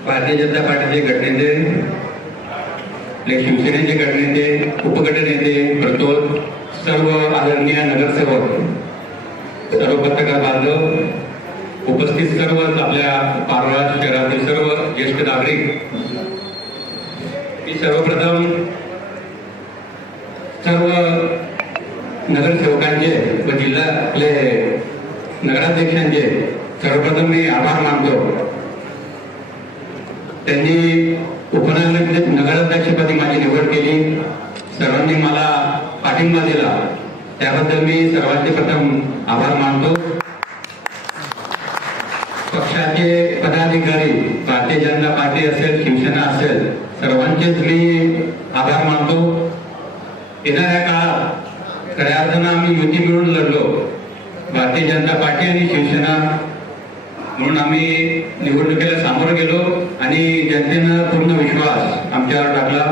भारतीय जनता पार्टीचे गटनेते, आपले शिवसेनेचे गटनेते, उपगटनेते, प्रतोद, सर्व आदरणीय नगरसेवक, सर्व पत्रकार बांधव, उपस्थित सर्वच आपल्या पारोळा शहरातील सर्व ज्येष्ठ नागरिक, मी सर्वप्रथम सर्व नगरसेवकांचे व जिल्हा आपले नगराध्यक्षांचे सर्वप्रथम मी आभार मानतो। त्यांनी नगराध्यक्षपदी माझी निवड केली, सर्वांनी मला पाठिंबा दिला, त्याबद्दल मी सर्वांचे प्रथम आभार मानतो। पक्षाचे पदाधिकारी, भारतीय जनता पार्टी असेल, शिवसेना असेल, सर्वांचेच मी आभार मानतो। येणाऱ्या काळात खऱ्या अर्थानं आम्ही युती मिळून लढलो, भारतीय जनता पार्टी आणि शिवसेना म्हणून आम्ही निवडणुकीला सामोरं गेलो आणि जनतेनं पूर्ण विश्वास आमच्यावर टाकला।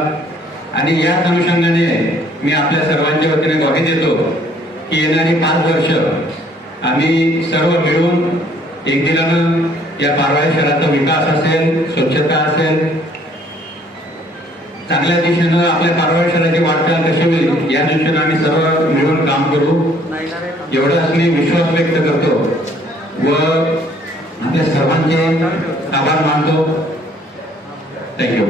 आणि याच अनुषंगाने मी आपल्या सर्वांच्या वतीने ग्वाही देतो की येणारी 5 वर्ष आम्ही सर्व मिळून एक दिलानं या पारोळा शहराचा विकास असेल, स्वच्छता असेल, चांगल्या दिशेनं आपल्या पारोळा शहराची वाटचाल कशी होईल या दृष्टीनं आम्ही सर्व मिळून काम करू, एवढाच मी विश्वास व्यक्त करतो व आपल्या सर्वांचे आभार मानतो। थँक्यू।